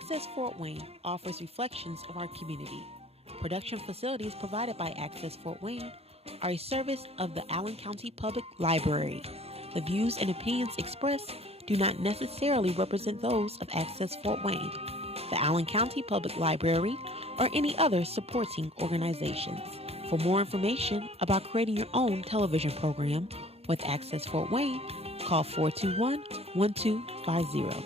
Access Fort Wayne offers reflections of our community. Production facilities provided by Access Fort Wayne are a service of the Allen County Public Library. The views and opinions expressed do not necessarily represent those of Access Fort Wayne, the Allen County Public Library, or any other supporting organizations. For more information about creating your own television program with Access Fort Wayne, call 421-1250.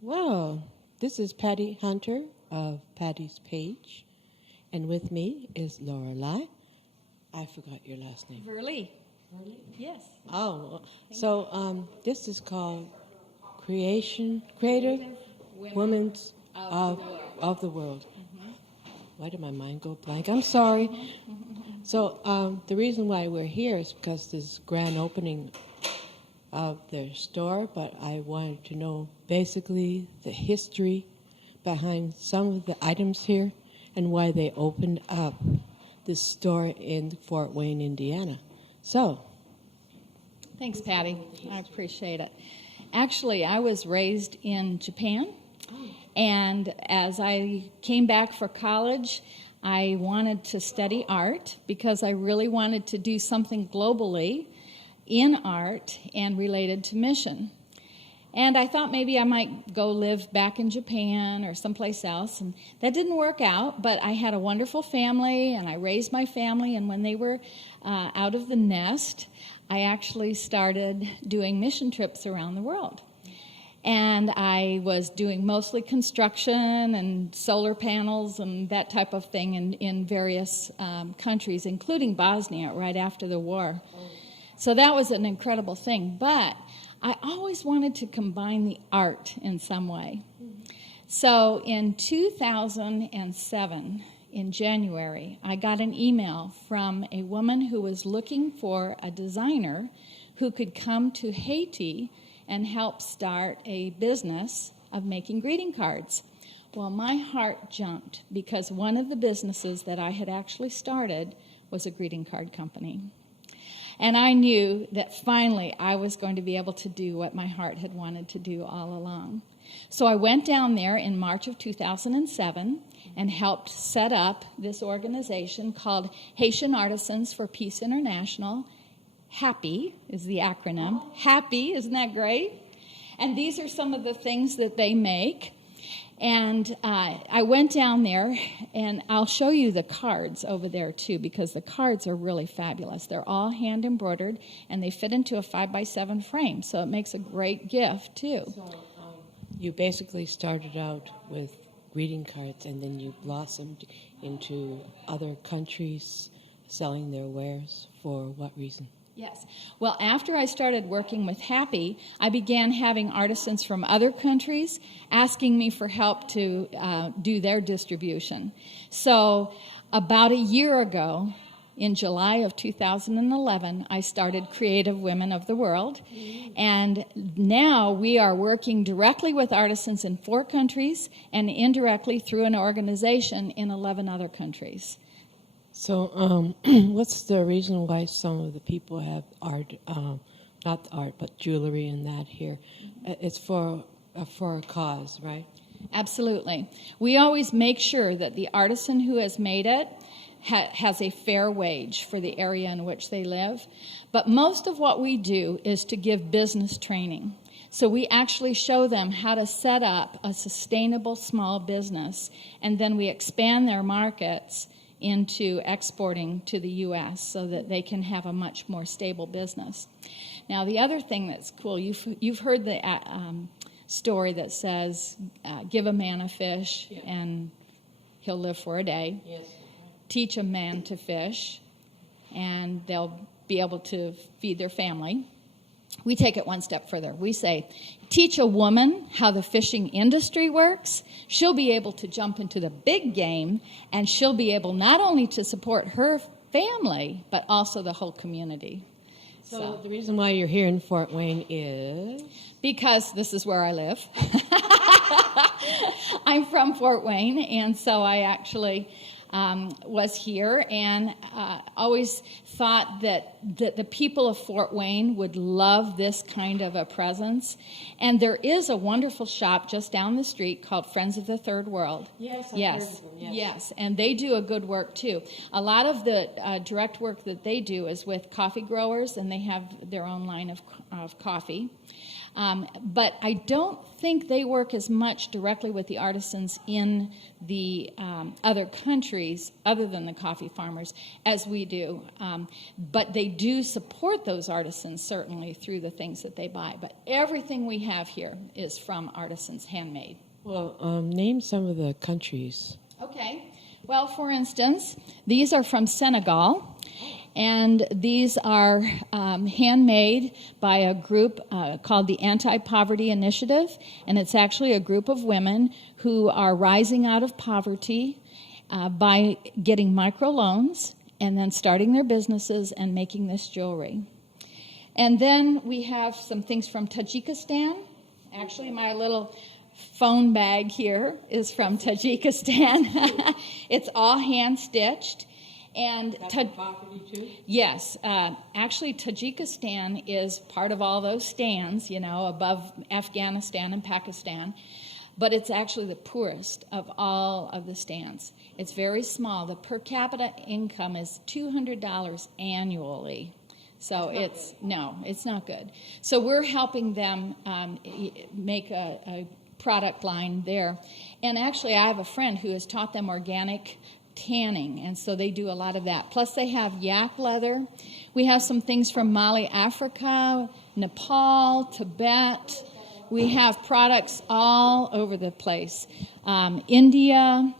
Well, this is Patty Hunter of Patty's Page, and with me is Lorelei. I forgot your last name. Verlee. Verlee? Yes. Oh, so this is called Creative Women of the World. Mm-hmm. Why did my mind go blank? I'm sorry. So the reason why we're here is because this grand opening of their store, but I wanted to know basically the history behind some of the items here and why they opened up this store in Fort Wayne, Indiana. So. Thanks, Patty. I appreciate it. Actually, I was raised in Japan, and as I came back for college, I wanted to study art because I really wanted to do something globally in art and related to mission. And I thought maybe I might go live back in Japan or someplace else, and that didn't work out, but I had a wonderful family, and I raised my family, and when they were out of the nest, I actually started doing mission trips around the world. And I was doing mostly construction and solar panels and that type of thing in various countries, including Bosnia right after the war. So that was an incredible thing, but I always wanted to combine the art in some way. So in 2007, in January, I got an email from a woman who was looking for a designer who could come to Haiti and help start a business of making greeting cards. Well, my heart jumped because one of the businesses that I had actually started was a greeting card company. And I knew that finally I was going to be able to do what my heart had wanted to do all along. So I went down there in March of 2007 and helped set up this organization called Haitian Artisans for Peace International. HAPPY is the acronym. HAPPY, isn't that great? And these are some of the things that they make. And I went down there, and I'll show you the cards over there, too, because the cards are really fabulous. They're all hand-embroidered, and they fit into a 5x7 frame, so it makes a great gift, too. So you basically started out with greeting cards, and then you blossomed into other countries selling their wares. For what reason? Yes. Well, after I started working with Happy, I began having artisans from other countries asking me for help to do their distribution. So about a year ago, in July of 2011, I started Creative Women of the World. And now we are working directly with artisans in 4 countries and indirectly through an organization in 11 other countries. So what's the reason why some of the people have art, not art, but jewelry and that here? It's for a cause, right? Absolutely. We always make sure that the artisan who has made it has a fair wage for the area in which they live. But most of what we do is to give business training. So we actually show them how to set up a sustainable small business, and then we expand their markets into exporting to the U.S. so that they can have a much more stable business. Now, the other thing that's cool, you've heard the story that says, give a man a fish and he'll live for a day. Yes. Teach a man to fish and they'll be able to feed their family. We take it one step further. We say, teach a woman how the fishing industry works. She'll be able to jump into the big game, and she'll be able not only to support her family, but also the whole community. So the reason why you're here in Fort Wayne is? Because this is where I live. I'm from Fort Wayne, and so I actually was here and always thought that the people of Fort Wayne would love this kind of a presence. And there is a wonderful shop just down the street called Friends of the Third World. Yes, I've Yes, heard of them, yes, and they do a good work too. A lot of the direct work that they do is with coffee growers, and they have their own line of coffee. But I don't think they work as much directly with the artisans in the other countries, other than the coffee farmers, as we do. But they do support those artisans, certainly, through the things that they buy. But everything we have here is from artisans, handmade. Well, name some of the countries. Okay. Well, for instance, these are from Senegal. And these are handmade by a group called the Anti-Poverty Initiative. And it's actually a group of women who are rising out of poverty by getting microloans and then starting their businesses and making this jewelry. And then we have some things from Tajikistan. Actually, my little phone bag here is from Tajikistan. It's all hand-stitched. And poverty too? Yes. Actually, Tajikistan is part of all those stands, above Afghanistan and Pakistan. But it's actually the poorest of all of the stands. It's very small. The per capita income is $200 annually. So it's not good. So we're helping them make a product line there. And actually, I have a friend who has taught them organic tanning, and so they do a lot of that. Plus, they have yak leather. We have some things from Mali, Africa, Nepal, Tibet. We have products all over the place. India,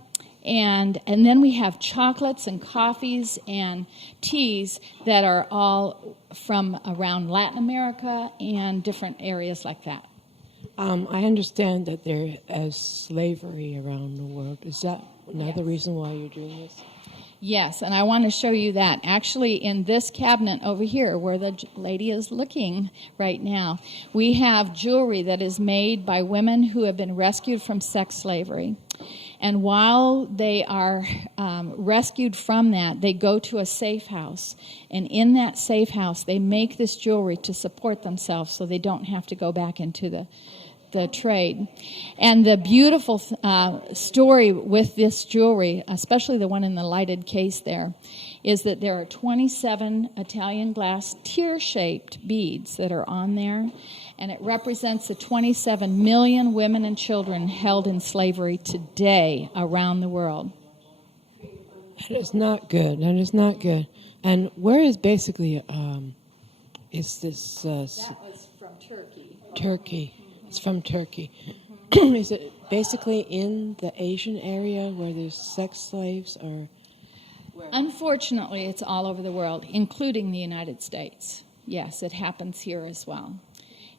and then we have chocolates and coffees and teas that are all from around Latin America and different areas like that. I understand that there is slavery around the world. Is that another reason why you're doing this? Yes, and I want to show you that. Actually, in this cabinet over here, where the lady is looking right now, we have jewelry that is made by women who have been rescued from sex slavery. And while they are rescued from that, they go to a safe house. And in that safe house, they make this jewelry to support themselves so they don't have to go back into the trade. And the beautiful story with this jewelry, especially the one in the lighted case there, is that there are 27 Italian glass tear-shaped beads that are on there, and it represents the 27 million women and children held in slavery today around the world. That is not good. That is not good. And where is basically, is this... That was from Turkey. Turkey. It's from Turkey. Mm-hmm. Is it basically in the Asian area where there's sex slaves, or where? Unfortunately, it's all over the world, including the United States. Yes, it happens here as well.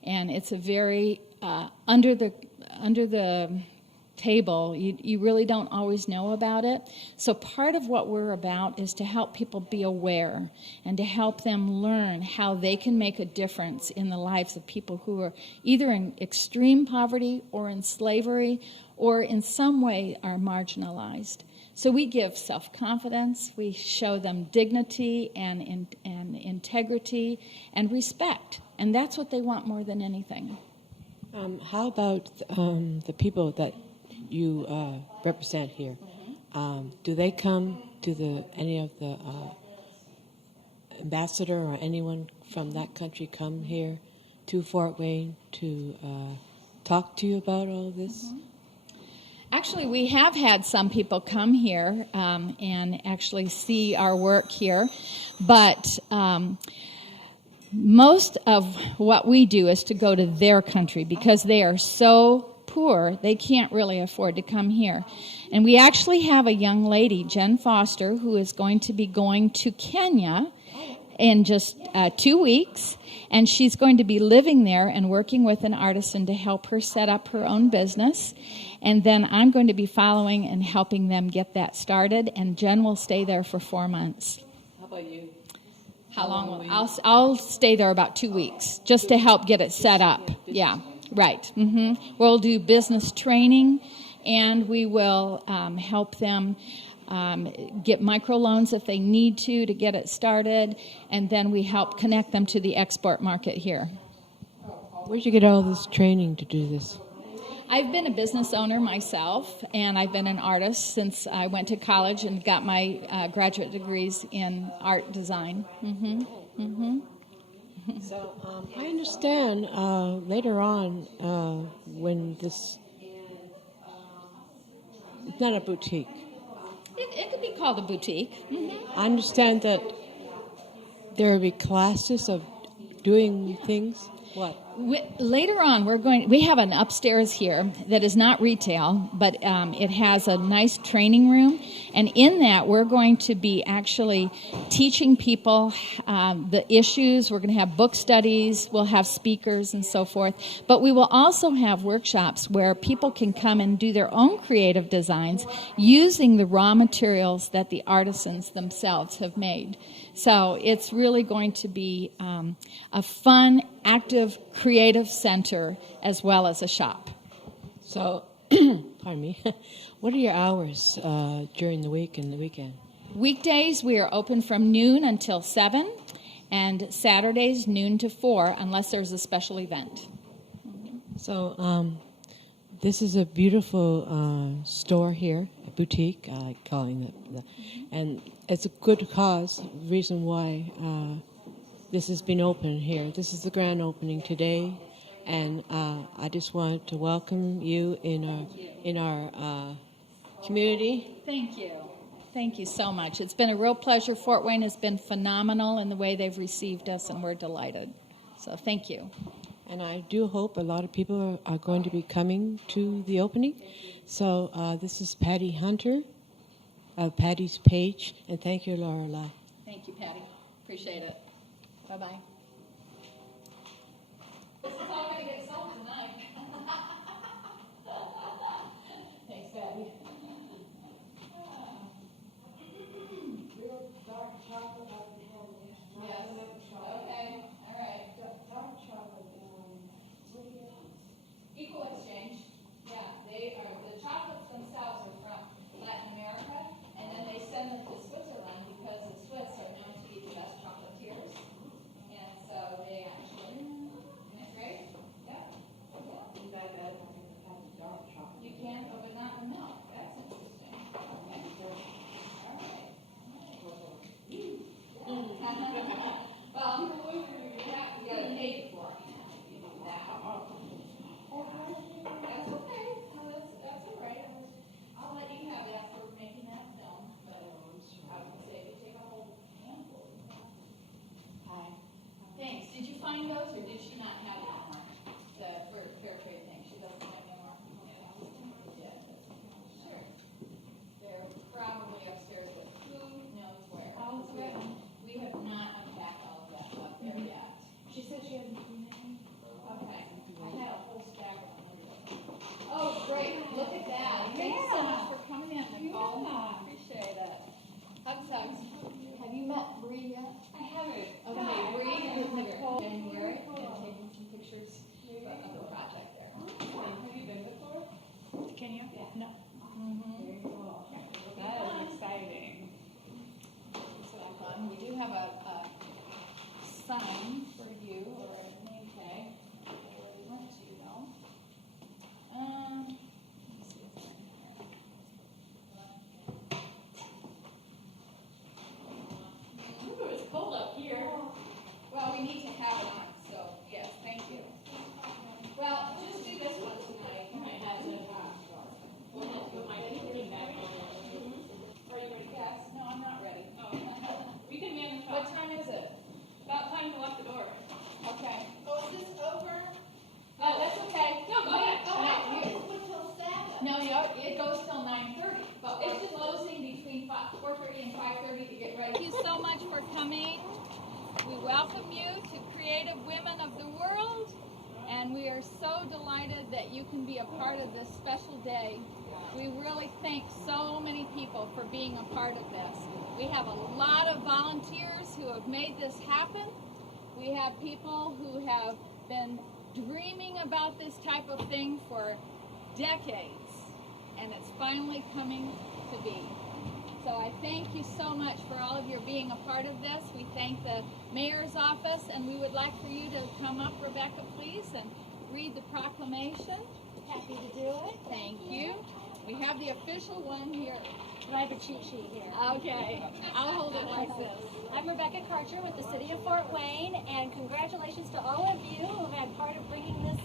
And it's a very, under the table, you really don't always know about it. So part of what we're about is to help people be aware and to help them learn how they can make a difference in the lives of people who are either in extreme poverty or in slavery or in some way are marginalized. So we give self-confidence, we show them dignity and integrity and respect, and that's what they want more than anything. How about the people that you represent here? Do they come to any of the ambassador or anyone from that country come here to Fort Wayne to talk to you about all this? Mm-hmm. Actually, we have had some people come here and actually see our work here, but most of what we do is to go to their country because they are so poor, they can't really afford to come here. And we actually have a young lady, Jen Foster, who is going to be going to Kenya in just 2 weeks, and she's going to be living there and working with an artisan to help her set up her own business. And then I'm going to be following and helping them get that started, and Jen will stay there for 4 months. How How long will I'll stay there about 2 weeks just to help get it set up. Yeah, right. We'll do business training, and we will help them get microloans if they need to get it started, and then we help connect them to the export market here. Where'd you get all this training to do this? I've been a business owner myself, and I've been an artist since I went to college and got my graduate degrees in art design. So I understand later on when this, it's not a boutique. It could be called a boutique. I understand that there will be classes of doing things. What? Later on, we have an upstairs here that is not retail, but it has a nice training room, and in that we're going to be actually teaching people the issues. We're going to have book studies, we'll have speakers and so forth, but we will also have workshops where people can come and do their own creative designs using the raw materials that the artisans themselves have made. So it's really going to be a fun, active, creative center as well as a shop. So, pardon me, what are your hours during the week and the weekend? Weekdays we are open from noon until 7, and Saturdays noon to 4 unless there's a special event. So this is a beautiful store here, a boutique, I like calling it, and it's a good cause, the reason why this has been open here. This is the grand opening today, and I just want to welcome you in our community. Thank you. Thank you so much. It's been a real pleasure. Fort Wayne has been phenomenal in the way they've received us, and we're delighted. So thank you. And I do hope a lot of people are going to be coming to the opening. So this is Patty Hunter of Patty's Page, and thank you, Laura. Thank you, Patty. Appreciate it. Bye-bye. This is all going to get sold tonight. Thanks, Patty. Okay. All right. Dark chocolate. Equal exchange. Yeah, they are. The chocolates themselves are from Latin America, and then they send them to Switzerland because the Swiss are known to be the best chocolatiers. And so they actually, that's great. Yeah. You can, but not the milk. That's interesting. Okay. All right. Well, you got to pay for it. That's okay. No, that's all right. I'll let you have that for making that film. But I was going to say, if you take a whole handful. Hi. Thanks. Did you find those, or did she not have that one? The fair trade thing. She doesn't have any more. Yeah. Sure. They're probably upstairs, but who knows where? We have not unpacked all of that up there yet. She said she hadn't seen anything. Okay. I had a whole stack of them. Oh, great. Look at that. Thanks so much for coming in, Nicole. Yeah. Appreciate it. Hugs. Have you met Bree yet? I haven't. Okay, Bree and Nicole January and taking some pictures of the project there. Have you been before? Can you? Yeah. No. Very cool. That is exciting. That's what I thought. We do have a sign for you or a name tag. Let you know. Let me see if it's in here. Ooh, it's cold up here. Well, we need to have it on, so yes, thank you. Well, just do this one tonight. You might have to. We'll have to put my bring back on. Are you ready? Yes. No, I'm not ready. Oh. We can manage. What time is it? About time to lock the door. Okay. Oh, is this over? Oh, that's okay. No, go ahead. Go ahead. No, it goes till 9:30. But it's closing between 4:30 and 5:30 to get ready. Thank you so much for coming. We welcome you to Creative Women of the World, and we are so delighted that you can be a part of this special day. We really thank so many people for being a part of this. We have a lot of volunteers who have made this happen. We have people who have been dreaming about this type of thing for decades, and it's finally coming to be. So I thank you so much for all of your being a part of this. We thank the mayor's office, and we would like for you to come up, Rebecca, please, and read the proclamation. Happy to do it. Thank you. We have the official one here. I have a cheat sheet here. Okay, I'll hold it like this. I'm Rebecca Karcher with the City of Fort Wayne, and congratulations to all of you who have had part of bringing this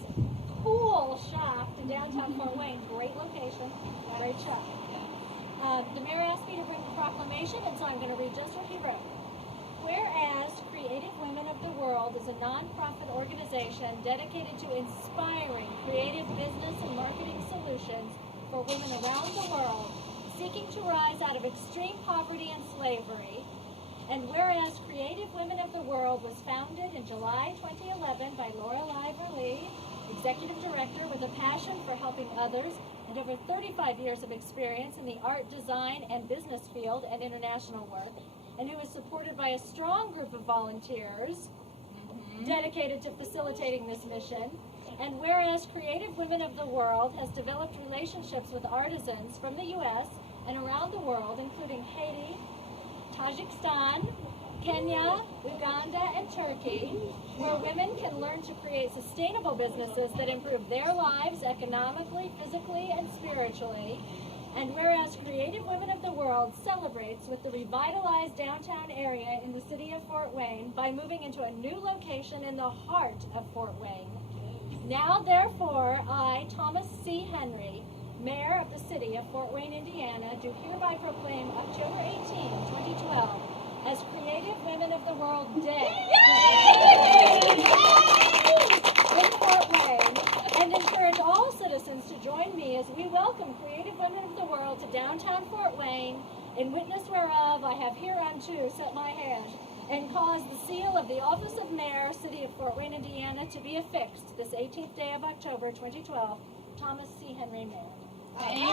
cool shop to downtown Fort Wayne. Great location, great shop. The mayor asked me to bring the proclamation, and so I'm going to read just what he wrote. Whereas Creative Women of the World is a nonprofit organization dedicated to inspiring creative business and marketing solutions for women around the world seeking to rise out of extreme poverty and slavery. And whereas Creative Women of the World was founded in July 2011 by Laura Liverlee, Executive Director with a passion for helping others and over 35 years of experience in the art, design, and business field and international work, and who is supported by a strong group of volunteers dedicated to facilitating this mission. And whereas Creative Women of the World has developed relationships with artisans from the U.S. and around the world, including Haiti, Tajikistan, Kenya, Uganda, and Turkey, where women can learn to create sustainable businesses that improve their lives economically, physically, and spiritually. And whereas Creative Women of the World celebrates with the revitalized downtown area in the city of Fort Wayne by moving into a new location in the heart of Fort Wayne. Now, therefore, I, Thomas C. Henry, Mayor of the city of Fort Wayne, Indiana, do hereby proclaim October 18, 2012 as Creative Women of the World Day in Fort Wayne, and encourage all citizens to join me as we welcome Creative Women of the World to downtown Fort Wayne, in witness whereof I have hereunto set my hand, and cause the seal of the office of Mayor, City of Fort Wayne, Indiana, to be affixed this 18th day of October 2012. Thomas C. Henry, Mayor. Thank you.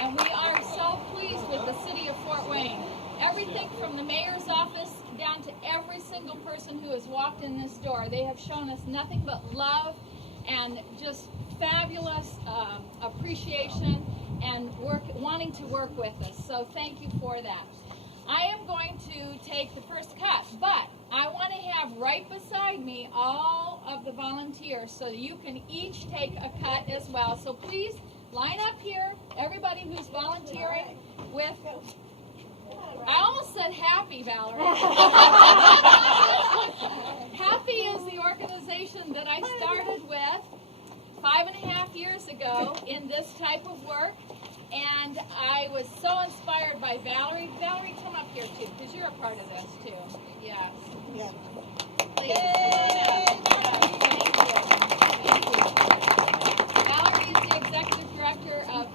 And we are so pleased with the city of Fort Wayne. Everything from the mayor's office down to every single person who has walked in this door, they have shown us nothing but love and just fabulous appreciation and wanting to work with us. So thank you for that. I am going to take the first cut, but I want to have right beside me all of the volunteers so that you can each take a cut as well. So please line up here, everybody who's volunteering with, I almost said Happy, Valerie. Happy is the organization that I started with 5.5 years ago in this type of work. And I was so inspired by Valerie. Valerie, come up here too, because you're a part of this too. Yes. Yeah. Please. Thank you. Valerie is the executive director of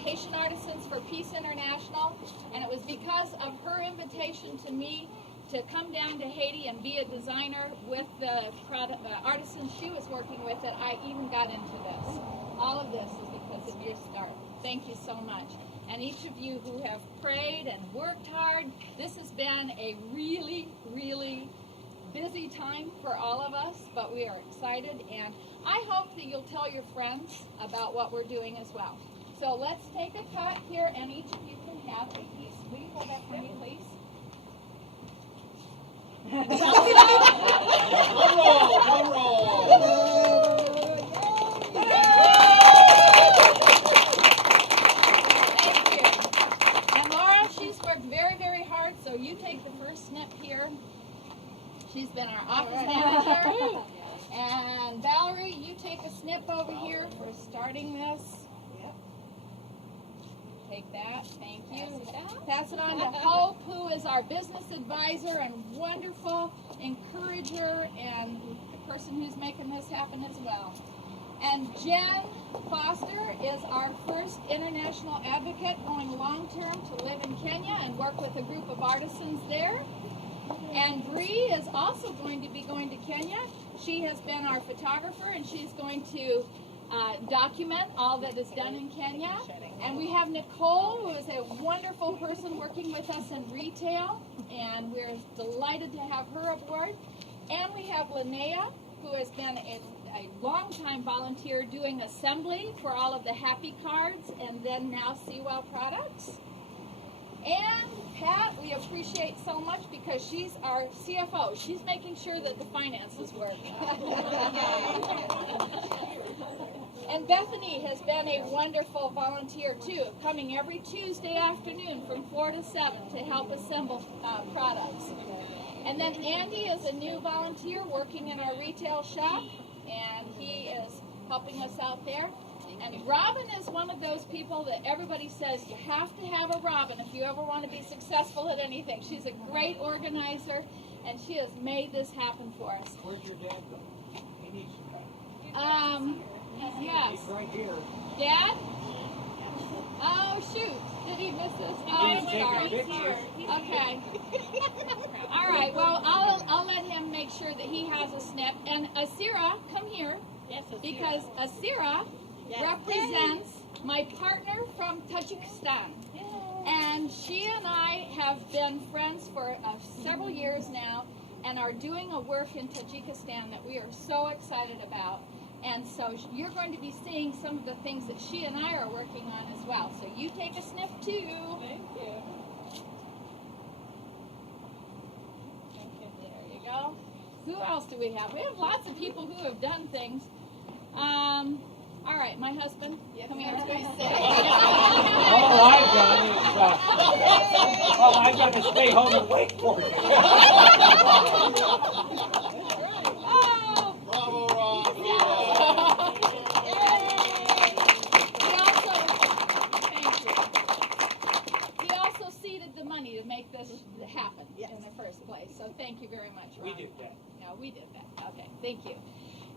Haitian Artisans for Peace International, and it was because of her invitation to me to come down to Haiti and be a designer with the artisans she was working with that I even got into this. All of this is because of your start. Thank you so much. And each of you who have prayed and worked hard, this has been a really, really busy time for all of us, but we are excited, and I hope that you'll tell your friends about what we're doing as well. So let's take a cut here, and each of you can have a piece. Will you hold that for me, please? Drum roll. So you take the first snip here. She's been our office manager. And Valerie, you take a snip over here for starting this. Take that. Thank you. Pass it on to Hope, who is our business advisor and wonderful encourager and the person who's making this happen as well. And Jen Foster is our first international advocate going long-term to live in Kenya and work with a group of artisans there. And Bree is also going to be going to Kenya. She has been our photographer, and she's going to document all that is done in Kenya. And we have Nicole, who is a wonderful person working with us in retail, and we're delighted to have her aboard. And we have Linnea, who has been a long-time volunteer doing assembly for all of the Happy Cards and then now Seawell products. And Pat, we appreciate so much because she's our CFO. She's making sure that the finances work. And Bethany has been a wonderful volunteer too, coming every Tuesday afternoon from 4 to 7 to help assemble products. And then Andy is a new volunteer working in our retail shop, and he is helping us out there. And Robin is one of those people that everybody says you have to have a Robin if you ever want to be successful at anything. She's a great organizer, and she has made this happen for us. Where's your dad go? He needs some help. Yes. He's right here. Dad? Oh, shoot. Did he miss this? Oh, I'm sorry. Okay. All right. Well, I'll let him make sure that he has a snip. And Asira, come here. Yes, Because Asira represents my partner from Tajikistan. And she and I have been friends for several years now and are doing a work in Tajikistan that we are so excited about. And so you're going to be seeing some of the things that she and I are working on as well. So you take a sniff too. Thank you. There you go. Who else do we have? We have lots of people who have done things. All right, my husband. Come here. All I've done is, I've got to stay home and wait for you. Bravo, Rob. He also seeded the money to make this happen in the first place. So thank you very much, Rob. We did that. No, we did that. Okay, thank you.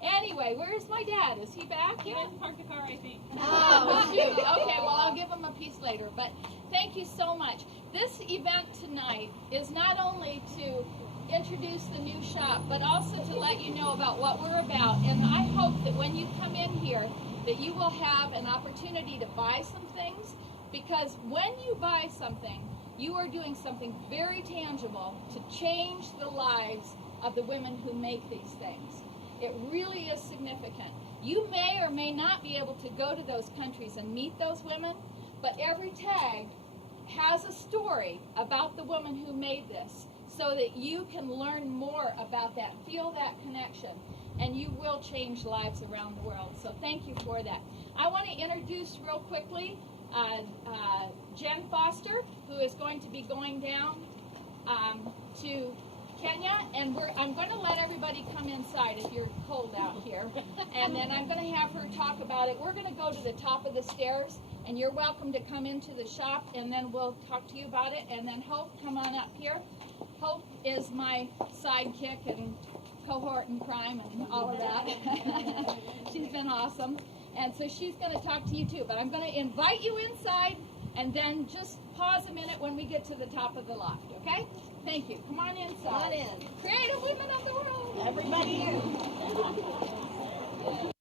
Anyway, where's my dad? Is he back? He went and parked the car, I think. Oh, shoot. Okay, well, I'll give him a piece later. But thank you so much. This event tonight is not only to introduce the new shop, but also to let you know about what we're about. And I hope that when you come in here, that you will have an opportunity to buy some things, because when you buy something, you are doing something very tangible to change the lives of the women who make these things. It really is significant. You may or may not be able to go to those countries and meet those women, but every tag has a story about the woman who made this so that you can learn more about that, feel that connection, and you will change lives around the world. So thank you for that. I want to introduce real quickly Jen Foster, who is going to be going down to Kenya, and I'm going to let everybody come inside if you're cold out here, and then I'm going to have her talk about it. We're going to go to the top of the stairs, and you're welcome to come into the shop, and then we'll talk to you about it. And then Hope, come on up here. Hope is my sidekick and cohort in crime and all of that. She's been awesome, and so she's going to talk to you too. But I'm going to invite you inside, and then just pause a minute when we get to the top of the loft, okay? Thank you. Come on inside. Come on in. Creative women of the world. Everybody in.